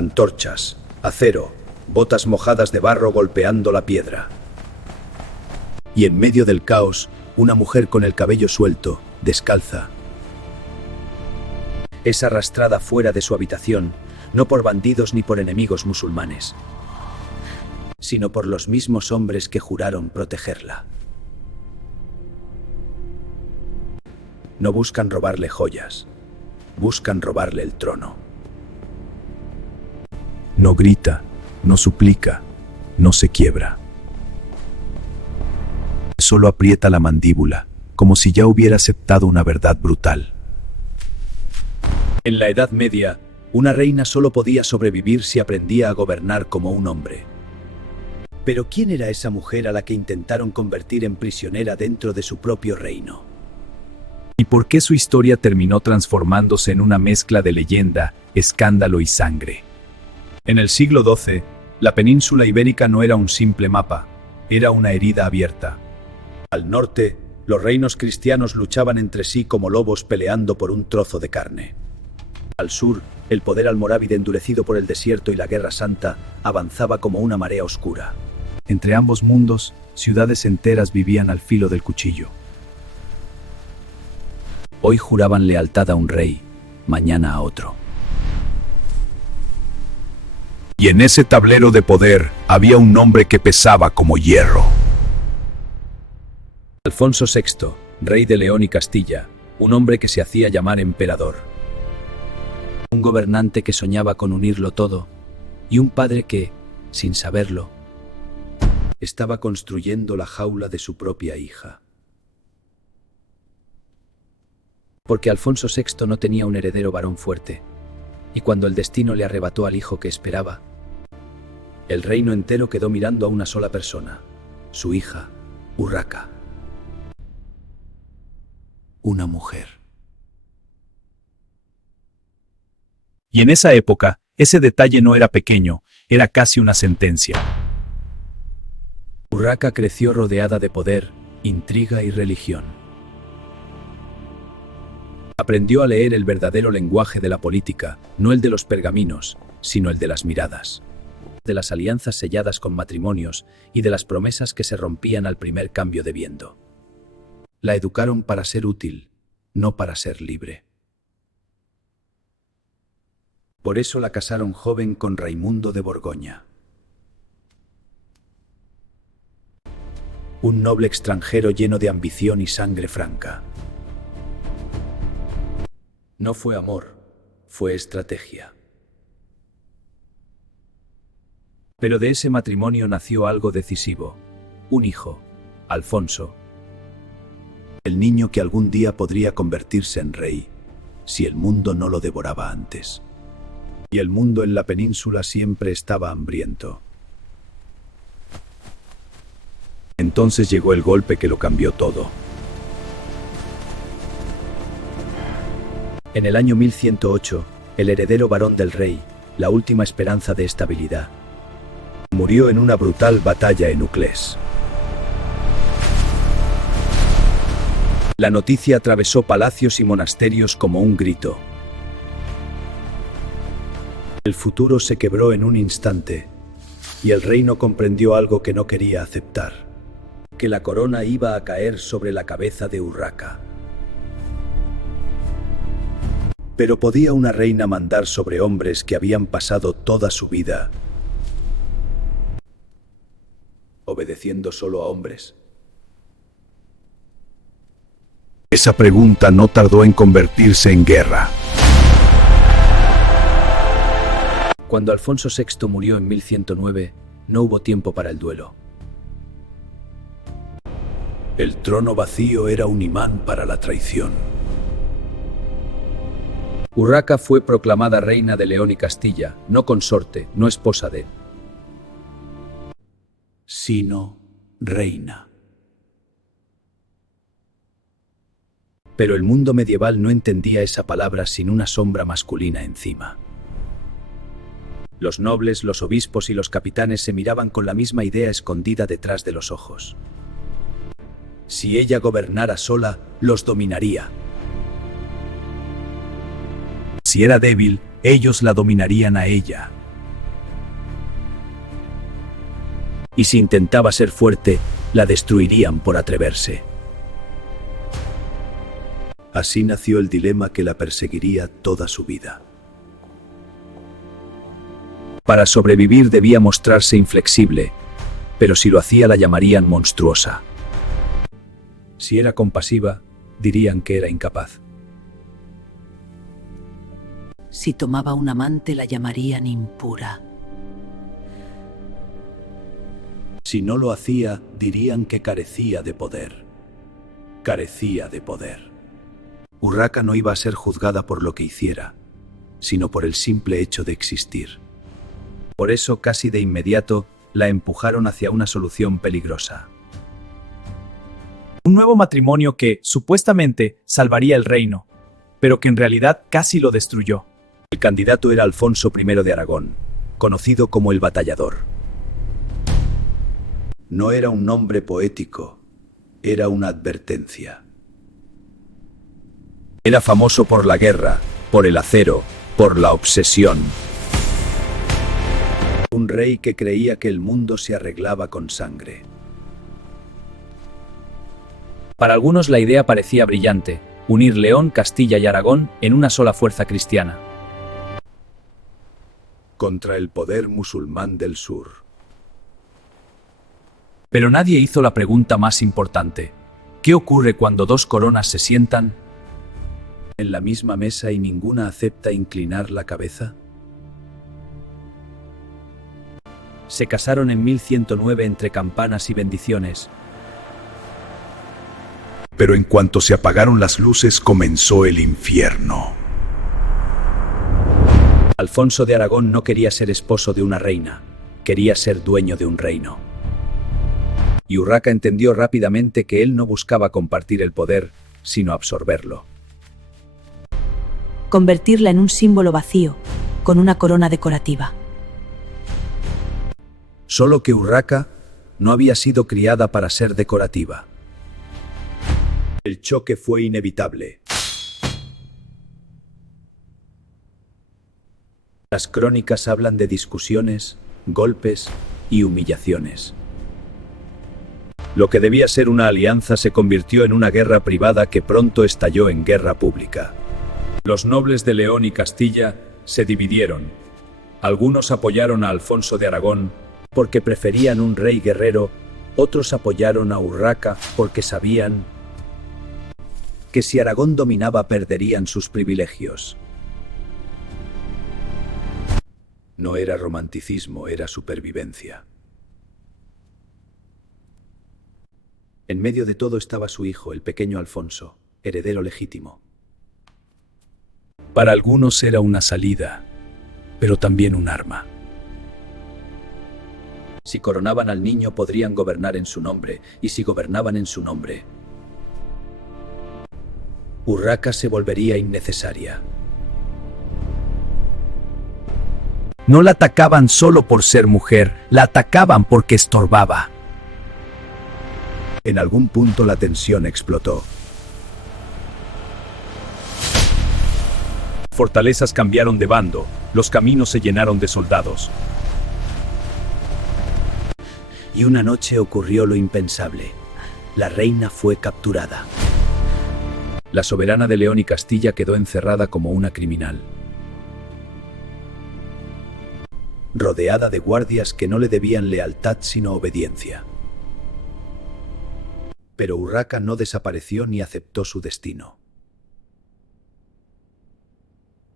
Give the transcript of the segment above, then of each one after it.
Antorchas, acero, botas mojadas de barro golpeando la piedra. Y en medio del caos, una mujer con el cabello suelto, descalza. Es arrastrada fuera de su habitación, no por bandidos ni por enemigos musulmanes, sino por los mismos hombres que juraron protegerla. No buscan robarle joyas, buscan robarle el trono. No grita, no suplica, no se quiebra. Solo aprieta la mandíbula, como si ya hubiera aceptado una verdad brutal. En la Edad Media, una reina solo podía sobrevivir si aprendía a gobernar como un hombre. Pero ¿quién era esa mujer a la que intentaron convertir en prisionera dentro de su propio reino? ¿Y por qué su historia terminó transformándose en una mezcla de leyenda, escándalo y sangre? En el siglo XII, la península ibérica no era un simple mapa, era una herida abierta. Al norte, los reinos cristianos luchaban entre sí como lobos peleando por un trozo de carne. Al sur, el poder almorávide endurecido por el desierto y la Guerra Santa avanzaba como una marea oscura. Entre ambos mundos, ciudades enteras vivían al filo del cuchillo. Hoy juraban lealtad a un rey, mañana a otro. Y en ese tablero de poder había un nombre que pesaba como hierro. Alfonso VI, rey de León y Castilla, un hombre que se hacía llamar emperador. Un gobernante que soñaba con unirlo todo, y un padre que, sin saberlo, estaba construyendo la jaula de su propia hija. Porque Alfonso VI no tenía un heredero varón fuerte, y cuando el destino le arrebató al hijo que esperaba, el reino entero quedó mirando a una sola persona, su hija, Urraca. Una mujer. Y en esa época, ese detalle no era pequeño, era casi una sentencia. Urraca creció rodeada de poder, intriga y religión. Aprendió a leer el verdadero lenguaje de la política, no el de los pergaminos, sino el de las miradas, de las alianzas selladas con matrimonios y de las promesas que se rompían al primer cambio de viento. La educaron para ser útil, no para ser libre. Por eso la casaron joven con Raimundo de Borgoña, un noble extranjero lleno de ambición y sangre franca. No fue amor, fue estrategia. Pero de ese matrimonio nació algo decisivo, un hijo, Alfonso, el niño que algún día podría convertirse en rey, si el mundo no lo devoraba antes. Y el mundo en la península siempre estaba hambriento. Entonces llegó el golpe que lo cambió todo. En el año 1108, el heredero varón del rey, la última esperanza de estabilidad, murió en una brutal batalla en Uclés. La noticia atravesó palacios y monasterios como un grito. El futuro se quebró en un instante, y el reino comprendió algo que no quería aceptar: que la corona iba a caer sobre la cabeza de Urraca. Pero ¿podía una reina mandar sobre hombres que habían pasado toda su vida obedeciendo solo a hombres? Esa pregunta no tardó en convertirse en guerra. Cuando Alfonso VI murió en 1109, no hubo tiempo para el duelo. El trono vacío era un imán para la traición. Urraca fue proclamada reina de León y Castilla, no consorte, no esposa de, sino reina. Pero el mundo medieval no entendía esa palabra sin una sombra masculina encima. Los nobles, los obispos y los capitanes se miraban con la misma idea escondida detrás de los ojos. Si ella gobernara sola, los dominaría. Si era débil, ellos la dominarían a ella. y si intentaba ser fuerte, la destruirían por atreverse. Así nació el dilema que la perseguiría toda su vida. Para sobrevivir debía mostrarse inflexible, pero si lo hacía la llamarían monstruosa. Si era compasiva, dirían que era incapaz. Si tomaba un amante la llamarían impura. Si no lo hacía, dirían que carecía de poder. Carecía de poder. Urraca no iba a ser juzgada por lo que hiciera, sino por el simple hecho de existir. Por eso, casi de inmediato, la empujaron hacia una solución peligrosa. Un nuevo matrimonio que, supuestamente, salvaría el reino, pero que en realidad casi lo destruyó. El candidato era Alfonso I de Aragón, conocido como el Batallador. No era un nombre poético, era una advertencia. Era famoso por la guerra, por el acero, por la obsesión. Un rey que creía que el mundo se arreglaba con sangre. Para algunos la idea parecía brillante, unir León, Castilla y Aragón en una sola fuerza cristiana. Contra el poder musulmán del sur. Pero nadie hizo la pregunta más importante. ¿Qué ocurre cuando dos coronas se sientan en la misma mesa y ninguna acepta inclinar la cabeza? Se casaron en 1109 entre campanas y bendiciones. Pero en cuanto se apagaron las luces comenzó el infierno. Alfonso de Aragón no quería ser esposo de una reina, quería ser dueño de un reino. Y Urraca entendió rápidamente que él no buscaba compartir el poder, sino absorberlo. Convertirla en un símbolo vacío, con una corona decorativa. Solo que Urraca no había sido criada para ser decorativa. El choque fue inevitable. Las crónicas hablan de discusiones, golpes y humillaciones. Lo que debía ser una alianza se convirtió en una guerra privada que pronto estalló en guerra pública. Los nobles de León y Castilla se dividieron. Algunos apoyaron a Alfonso de Aragón porque preferían un rey guerrero, otros apoyaron a Urraca porque sabían que si Aragón dominaba perderían sus privilegios. No era romanticismo, era supervivencia. En medio de todo estaba su hijo, el pequeño Alfonso, heredero legítimo. Para algunos era una salida, pero también un arma. Si coronaban al niño podrían gobernar en su nombre, y si gobernaban en su nombre, Urraca se volvería innecesaria. No la atacaban solo por ser mujer, la atacaban porque estorbaba. En algún punto la tensión explotó. Fortalezas cambiaron de bando, los caminos se llenaron de soldados. Y una noche ocurrió lo impensable. La reina fue capturada. La soberana de León y Castilla quedó encerrada como una criminal, rodeada de guardias que no le debían lealtad sino obediencia. Pero Urraca no desapareció ni aceptó su destino.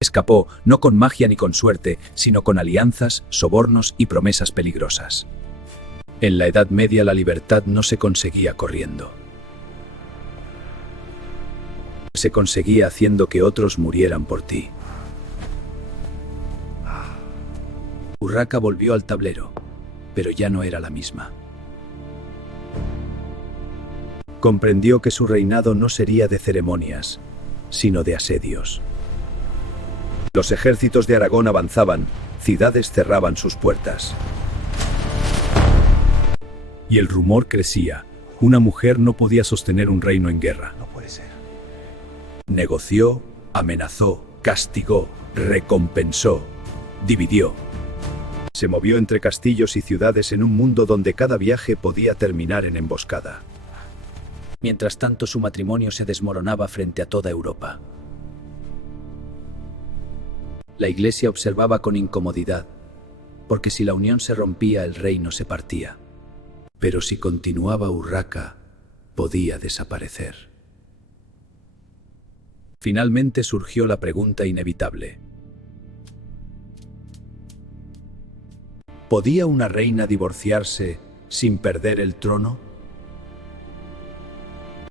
Escapó, no con magia ni con suerte, sino con alianzas, sobornos y promesas peligrosas. En la Edad Media la libertad no se conseguía corriendo. Se conseguía haciendo que otros murieran por ti. Urraca volvió al tablero, pero ya no era la misma. Comprendió que su reinado no sería de ceremonias, sino de asedios. Los ejércitos de Aragón avanzaban, ciudades cerraban sus puertas. Y el rumor crecía. Una mujer no podía sostener un reino en guerra. No puede ser. Negoció, amenazó, castigó, recompensó, dividió. Se movió entre castillos y ciudades en un mundo donde cada viaje podía terminar en emboscada. Mientras tanto, su matrimonio se desmoronaba frente a toda Europa. La Iglesia observaba con incomodidad, porque si la unión se rompía, el reino se partía. Pero si continuaba, Urraca podía desaparecer. Finalmente surgió la pregunta inevitable. ¿Podía una reina divorciarse sin perder el trono?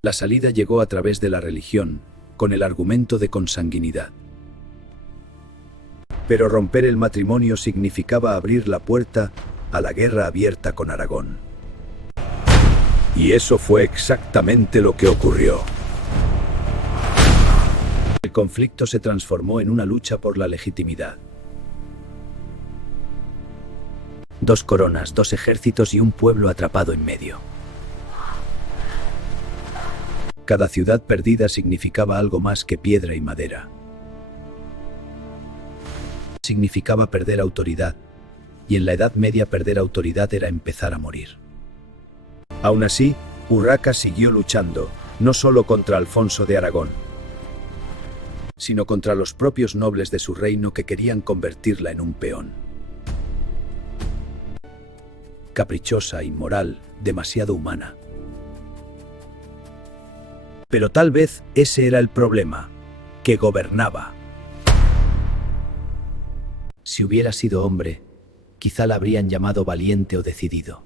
La salida llegó a través de la religión, con el argumento de consanguinidad. Pero romper el matrimonio significaba abrir la puerta a la guerra abierta con Aragón. Y eso fue exactamente lo que ocurrió. El conflicto se transformó en una lucha por la legitimidad. Dos coronas, dos ejércitos y un pueblo atrapado en medio. Cada ciudad perdida significaba algo más que piedra y madera. Significaba perder autoridad, y en la Edad Media perder autoridad era empezar a morir. Aún así, Urraca siguió luchando, no solo contra Alfonso de Aragón, sino contra los propios nobles de su reino que querían convertirla en un peón. Caprichosa, inmoral, demasiado humana. Pero tal vez ese era el problema, que gobernaba. Si hubiera sido hombre, quizá la habrían llamado valiente o decidido.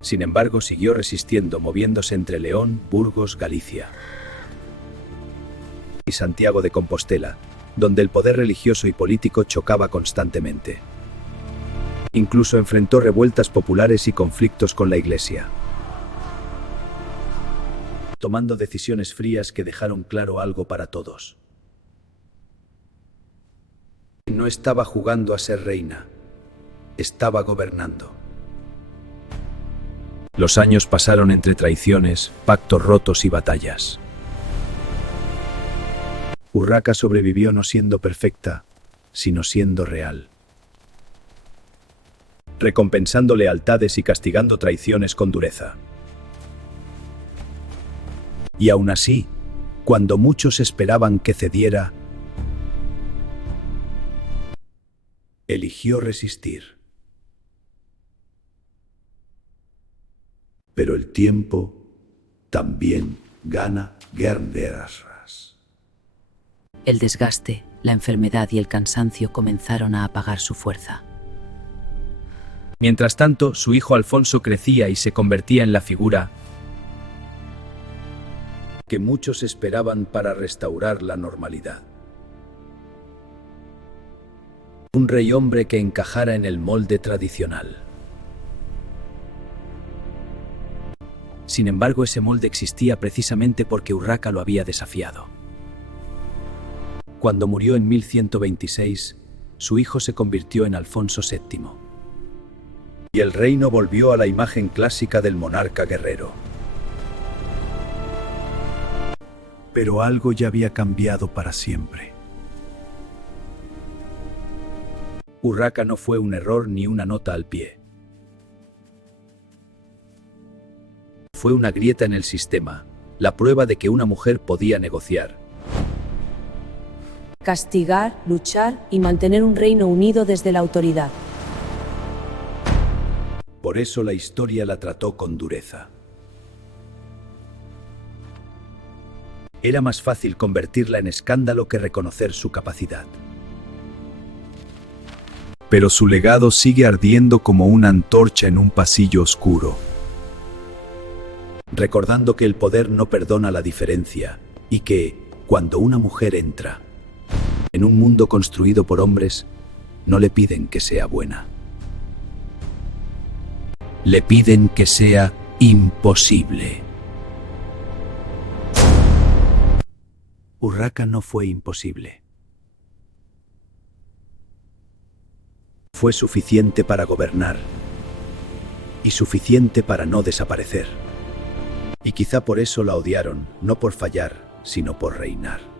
Sin embargo, siguió resistiendo, moviéndose entre León, Burgos, Galicia y Santiago de Compostela, donde el poder religioso y político chocaba constantemente. Incluso enfrentó revueltas populares y conflictos con la Iglesia, tomando decisiones frías que dejaron claro algo para todos. No estaba jugando a ser reina, estaba gobernando. Los años pasaron entre traiciones, pactos rotos y batallas. Urraca sobrevivió no siendo perfecta, sino siendo real, recompensando lealtades y castigando traiciones con dureza. Y aún así, cuando muchos esperaban que cediera, eligió resistir. Pero el tiempo también gana guerreras. El desgaste, la enfermedad y el cansancio comenzaron a apagar su fuerza. Mientras tanto, su hijo Alfonso crecía y se convertía en la figura que muchos esperaban para restaurar la normalidad. Un rey hombre que encajara en el molde tradicional. Sin embargo, ese molde existía precisamente porque Urraca lo había desafiado. Cuando murió en 1126, su hijo se convirtió en Alfonso VII. Y el reino volvió a la imagen clásica del monarca guerrero. Pero algo ya había cambiado para siempre. Urraca no fue un error ni una nota al pie. Fue una grieta en el sistema, la prueba de que una mujer podía negociar, castigar, luchar y mantener un reino unido desde la autoridad. Por eso la historia la trató con dureza. Era más fácil convertirla en escándalo que reconocer su capacidad. Pero su legado sigue ardiendo como una antorcha en un pasillo oscuro, recordando que el poder no perdona la diferencia y que, cuando una mujer entra en un mundo construido por hombres, no le piden que sea buena. Le piden que sea imposible. Urraca no fue imposible. Fue suficiente para gobernar y suficiente para no desaparecer. Y quizá por eso la odiaron, no por fallar, sino por reinar.